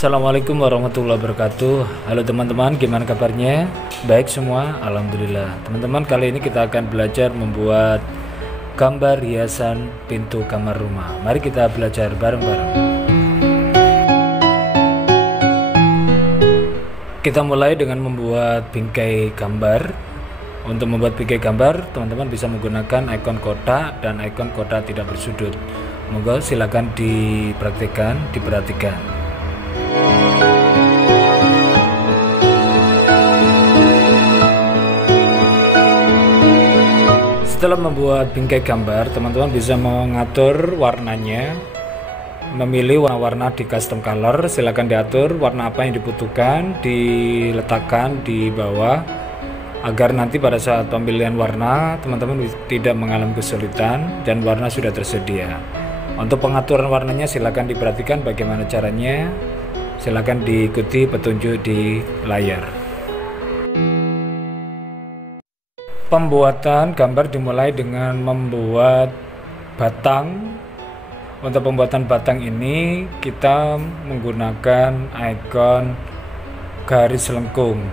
Assalamualaikum warahmatullahi wabarakatuh. Halo teman-teman, gimana kabarnya? Baik semua, alhamdulillah. Teman-teman, kali ini kita akan belajar membuat gambar hiasan pintu kamar rumah. Mari kita belajar bareng-bareng. Kita mulai dengan membuat bingkai gambar. Untuk membuat bingkai gambar, teman-teman bisa menggunakan ikon kotak dan ikon kotak tidak bersudut. Monggo silakan dipraktikkan, diperhatikan. Setelah membuat bingkai gambar, teman-teman bisa mengatur warnanya, memilih warna-warna di custom color. Silakan diatur warna apa yang dibutuhkan, diletakkan di bawah agar nanti pada saat pemilihan warna teman-teman tidak mengalami kesulitan dan warna sudah tersedia. Untuk pengaturan warnanya silakan diperhatikan bagaimana caranya. Silakan diikuti petunjuk di layar. Pembuatan gambar dimulai dengan membuat batang. Untuk pembuatan batang ini kita menggunakan ikon garis lengkung.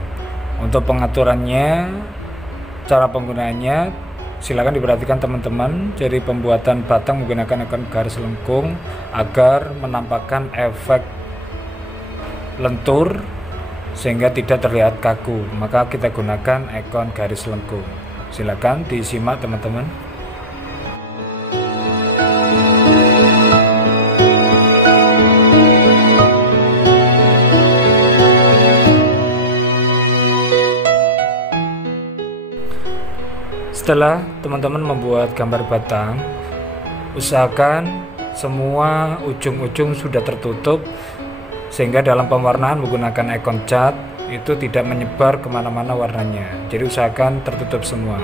Untuk pengaturannya, cara penggunaannya silakan diperhatikan teman-teman. Jadi pembuatan batang menggunakan ikon garis lengkung agar menampakkan efek lentur sehingga tidak terlihat kaku, maka kita gunakan ikon garis lengkung. Silakan disimak teman-teman. Setelah teman-teman membuat gambar batang, usahakan semua ujung-ujung sudah tertutup sehingga dalam pewarnaan menggunakan ikon cat itu tidak menyebar kemana-mana warnanya. Jadi usahakan tertutup semua.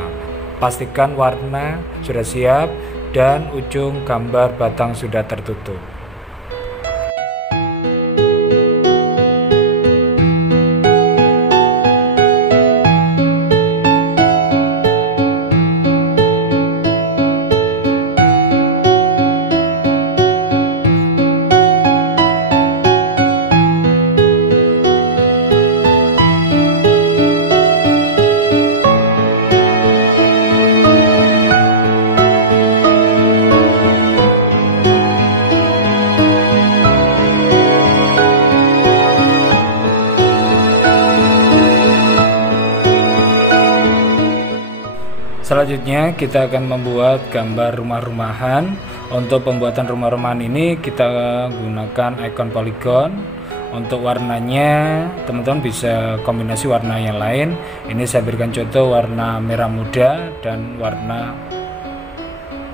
Pastikan warna sudah siap dan ujung gambar batang sudah tertutup. Selanjutnya kita akan membuat gambar rumah-rumahan. Untuk pembuatan rumah-rumahan ini kita gunakan ikon polygon. Untuk warnanya teman-teman bisa kombinasi warna yang lain. Ini saya berikan contoh warna merah muda dan warna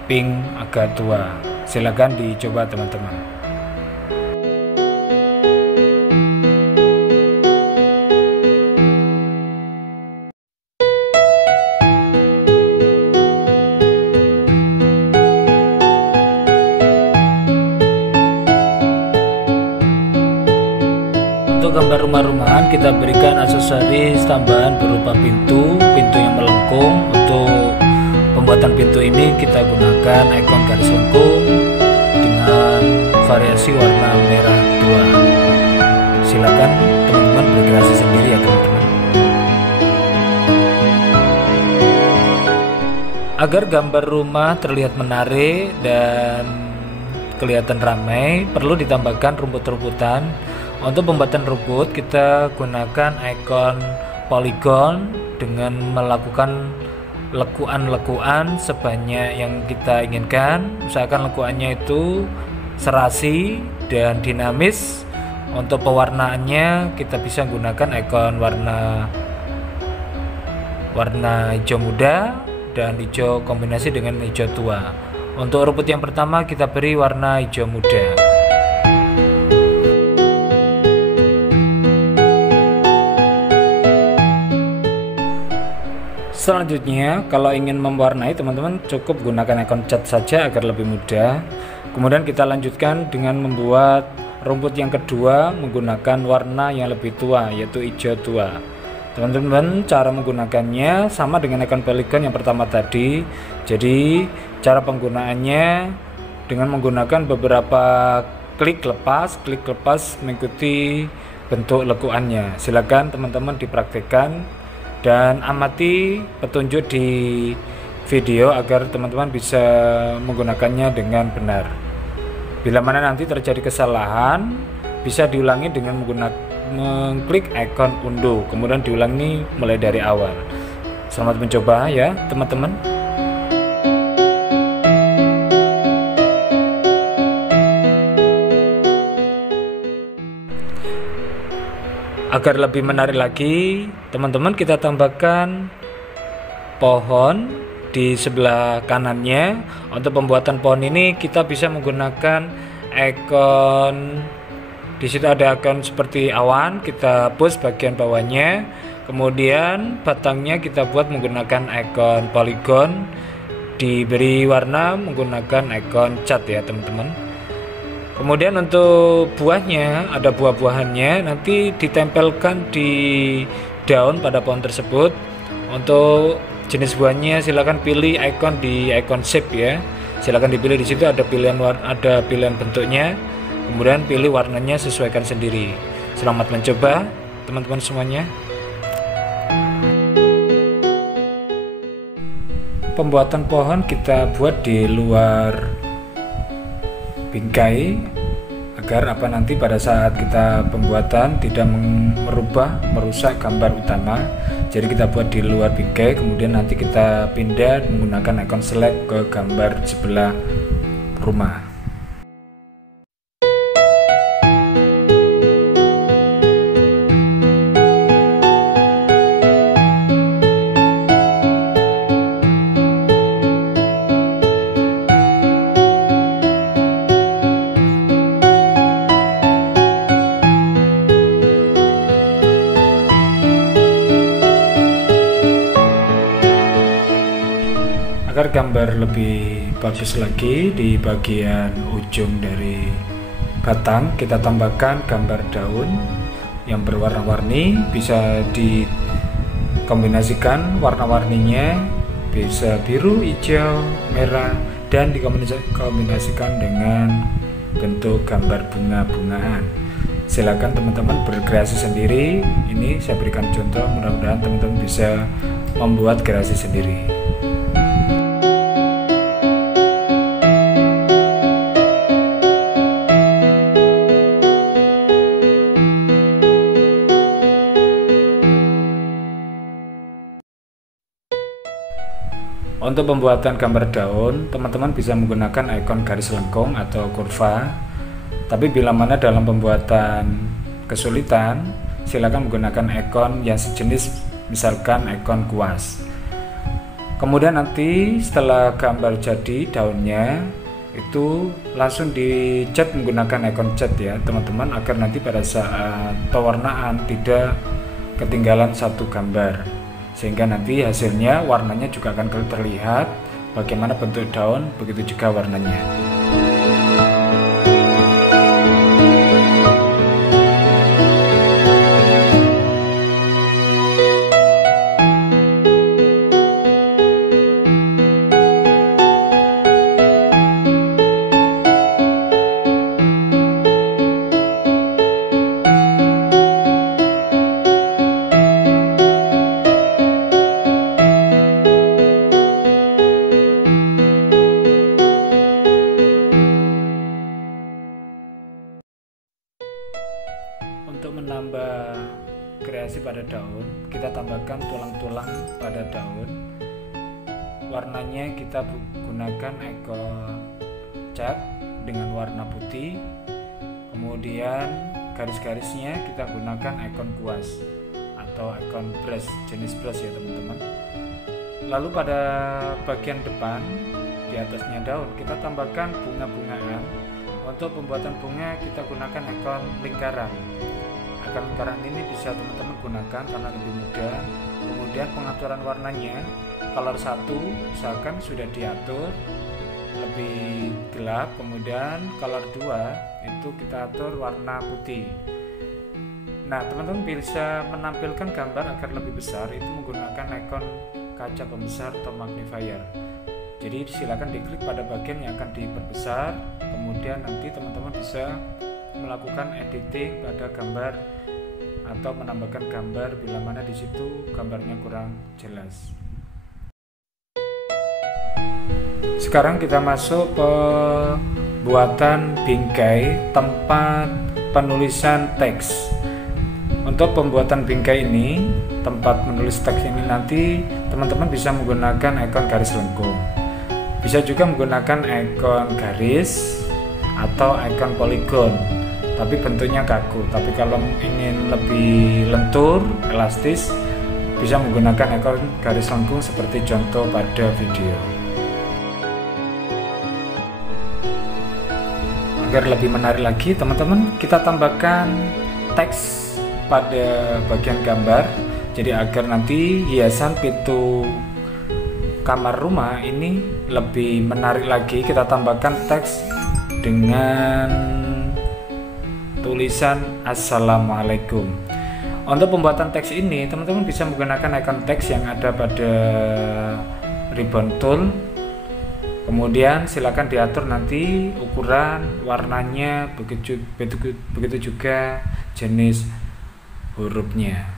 pink agak tua. Silakan dicoba teman-teman. Untuk gambar rumah-rumahan kita berikan aksesoris tambahan berupa pintu yang melengkung. Untuk pembuatan pintu ini kita gunakan ikon garis lengkung dengan variasi warna merah tua. Silakan teman-teman berkreasi sendiri ya teman-teman. Agar gambar rumah terlihat menarik dan kelihatan ramai, perlu ditambahkan rumput-rumputan. Untuk pembuatan rumput kita gunakan ikon polygon dengan melakukan lekuan-lekuan sebanyak yang kita inginkan. Usahakan lekuannya itu serasi dan dinamis. Untuk pewarnaannya kita bisa gunakan ikon warna hijau muda dan hijau kombinasi dengan hijau tua. Untuk rumput yang pertama kita beri warna hijau muda. Selanjutnya, kalau ingin mewarnai teman-teman cukup gunakan ikon cat saja agar lebih mudah. Kemudian kita lanjutkan dengan membuat rumput yang kedua menggunakan warna yang lebih tua, yaitu hijau tua. Teman-teman, cara menggunakannya sama dengan ikon polygon yang pertama tadi. Jadi cara penggunaannya dengan menggunakan beberapa klik lepas mengikuti bentuk lekuannya. Silakan teman-teman dipraktikkan dan amati petunjuk di video agar teman-teman bisa menggunakannya dengan benar. Bila mana nanti terjadi kesalahan, bisa diulangi dengan mengklik ikon undo, kemudian diulangi mulai dari awal. Selamat mencoba ya teman-teman. Agar lebih menarik lagi, teman-teman, kita tambahkan pohon di sebelah kanannya. Untuk pembuatan pohon ini kita bisa menggunakan ikon. Di situ ada ikon seperti awan, kita push bagian bawahnya. Kemudian batangnya kita buat menggunakan ikon polygon, diberi warna menggunakan ikon cat ya teman-teman. Kemudian untuk buahnya, ada buah-buahannya nanti ditempelkan di daun pada pohon tersebut. Untuk jenis buahnya silakan pilih ikon di ikon shape ya. Silakan dipilih, di situ ada pilihan bentuknya. Kemudian pilih warnanya, sesuaikan sendiri. Selamat mencoba teman-teman semuanya. Pembuatan pohon kita buat di luar bingkai agar nanti pada saat kita pembuatan tidak merusak gambar utama. Jadi kita buat di luar bingkai, kemudian nanti kita pindah menggunakan ikon select ke gambar sebelah rumah. Agar gambar lebih bagus lagi, di bagian ujung dari batang kita tambahkan gambar daun yang berwarna-warni. Bisa dikombinasikan warna-warninya, bisa biru, hijau, merah, dan dikombinasikan dengan bentuk gambar bunga-bungaan. Silakan teman-teman berkreasi sendiri. Ini saya berikan contoh, mudah-mudahan teman-teman bisa membuat kreasi sendiri. Untuk pembuatan gambar daun, teman-teman bisa menggunakan ikon garis lengkung atau kurva. Tapi bila mana dalam pembuatan kesulitan, silakan menggunakan ikon yang sejenis, misalkan ikon kuas. Kemudian nanti setelah gambar jadi daunnya, itu langsung dicat menggunakan ikon cat ya teman-teman, agar nanti pada saat pewarnaan tidak ketinggalan satu gambar, sehingga nanti hasilnya warnanya juga akan terlihat bagaimana bentuk daun, begitu juga warnanya. Untuk menambah kreasi pada daun, kita tambahkan tulang-tulang pada daun. Warnanya kita gunakan ikon cat dengan warna putih. Kemudian garis-garisnya kita gunakan ikon kuas atau ikon brush, jenis brush ya teman-teman. Lalu pada bagian depan di atasnya daun kita tambahkan bunga-bungaan. Untuk pembuatan bunga kita gunakan ikon lingkaran. Ikon lingkaran ini bisa teman-teman gunakan karena lebih mudah. Kemudian pengaturan warnanya, color 1 misalkan sudah diatur lebih gelap, kemudian color 2 itu kita atur warna putih. Nah, teman-teman bisa menampilkan gambar agar lebih besar itu menggunakan ikon kaca pembesar atau magnifier. Jadi silakan diklik pada bagian yang akan diperbesar, kemudian nanti teman-teman bisa melakukan editing pada gambar atau menambahkan gambar bila mana di situ gambarnya kurang jelas. Sekarang kita masuk pembuatan bingkai tempat penulisan teks. Untuk pembuatan bingkai ini, tempat menulis teks ini nanti teman-teman bisa menggunakan ikon garis lengkung. Bisa juga menggunakan ikon garis atau ikon poligon, tapi bentuknya kaku. Tapi kalau ingin lebih lentur, elastis, bisa menggunakan ikon garis lengkung seperti contoh pada video. Agar lebih menarik lagi, teman-teman, kita tambahkan teks pada bagian gambar. Jadi agar nanti hiasan pintu kamar rumah ini lebih menarik lagi, kita tambahkan teks dengan tulisan Assalamualaikum. Untuk pembuatan teks ini, teman-teman bisa menggunakan ikon teks yang ada pada ribbon tool. Kemudian silakan diatur nanti ukuran, warnanya, begitu juga jenis hurufnya.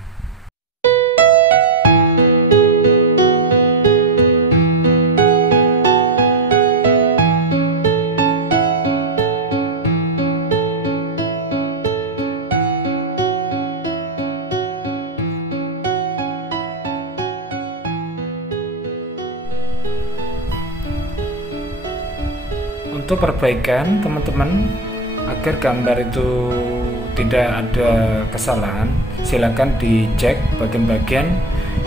Untuk perbaikan teman-teman, agar gambar itu tidak ada kesalahan, silakan dicek bagian-bagian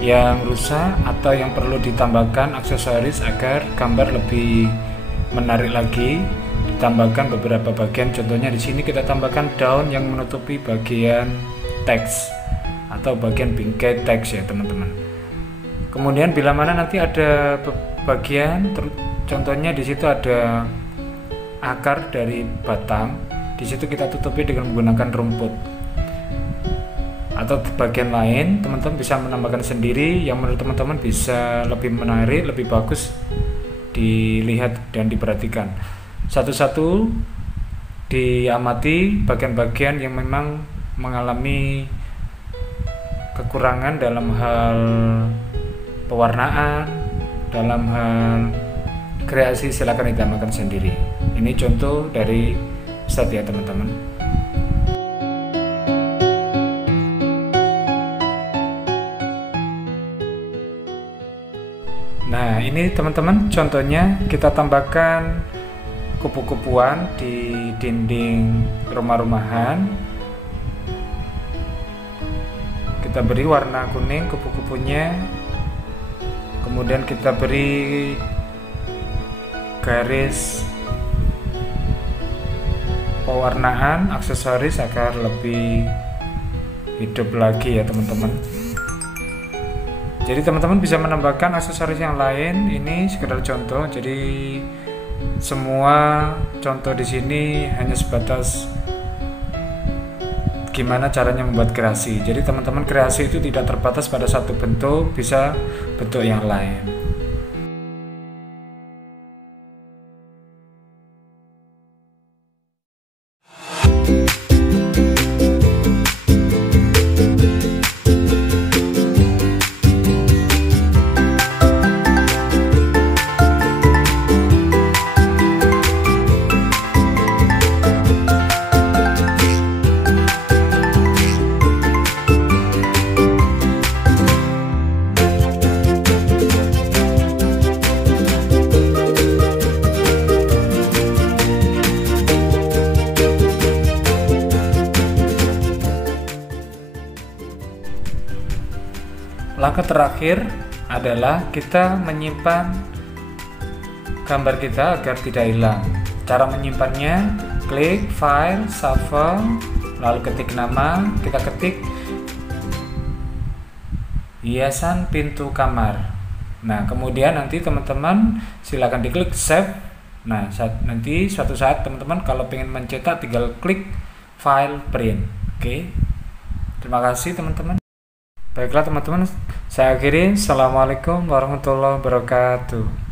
yang rusak atau yang perlu ditambahkan aksesoris agar gambar lebih menarik lagi. Ditambahkan beberapa bagian, contohnya di sini kita tambahkan daun yang menutupi bagian teks atau bagian bingkai teks ya teman-teman. Kemudian bila mana nanti ada bagian, contohnya di situ ada akar dari batang, di situ kita tutupi dengan menggunakan rumput. Atau bagian lain teman-teman bisa menambahkan sendiri yang menurut teman-teman bisa lebih menarik, lebih bagus dilihat dan diperhatikan. Satu-satu diamati bagian-bagian yang memang mengalami kekurangan dalam hal pewarnaan, dalam hal kreasi, silakan ditambahkan sendiri. Ini contoh dari Ustadz ya teman-teman. Nah ini teman-teman contohnya, kita tambahkan kupu-kupuan di dinding rumah-rumahan. Kita beri warna kuning kupu-kupunya, kemudian kita beri garis pewarnaan aksesoris agar lebih hidup lagi ya teman-teman. Jadi teman-teman bisa menambahkan aksesoris yang lain, ini sekedar contoh. Jadi semua contoh di sini hanya sebatas gimana caranya membuat kreasi. Jadi teman-teman kreasi itu tidak terbatas pada satu bentuk, bisa bentuk yang lain. Langkah terakhir adalah kita menyimpan gambar kita agar tidak hilang. Cara menyimpannya, klik file, shuffle, lalu ketik nama, kita ketik hiasan pintu kamar. Nah kemudian nanti teman-teman silakan diklik save. Nah nanti suatu saat teman-teman kalau pengen mencetak tinggal klik file print. Oke, terima kasih teman-teman. Baiklah teman-teman, saya akhiri. Assalamualaikum warahmatullahi wabarakatuh.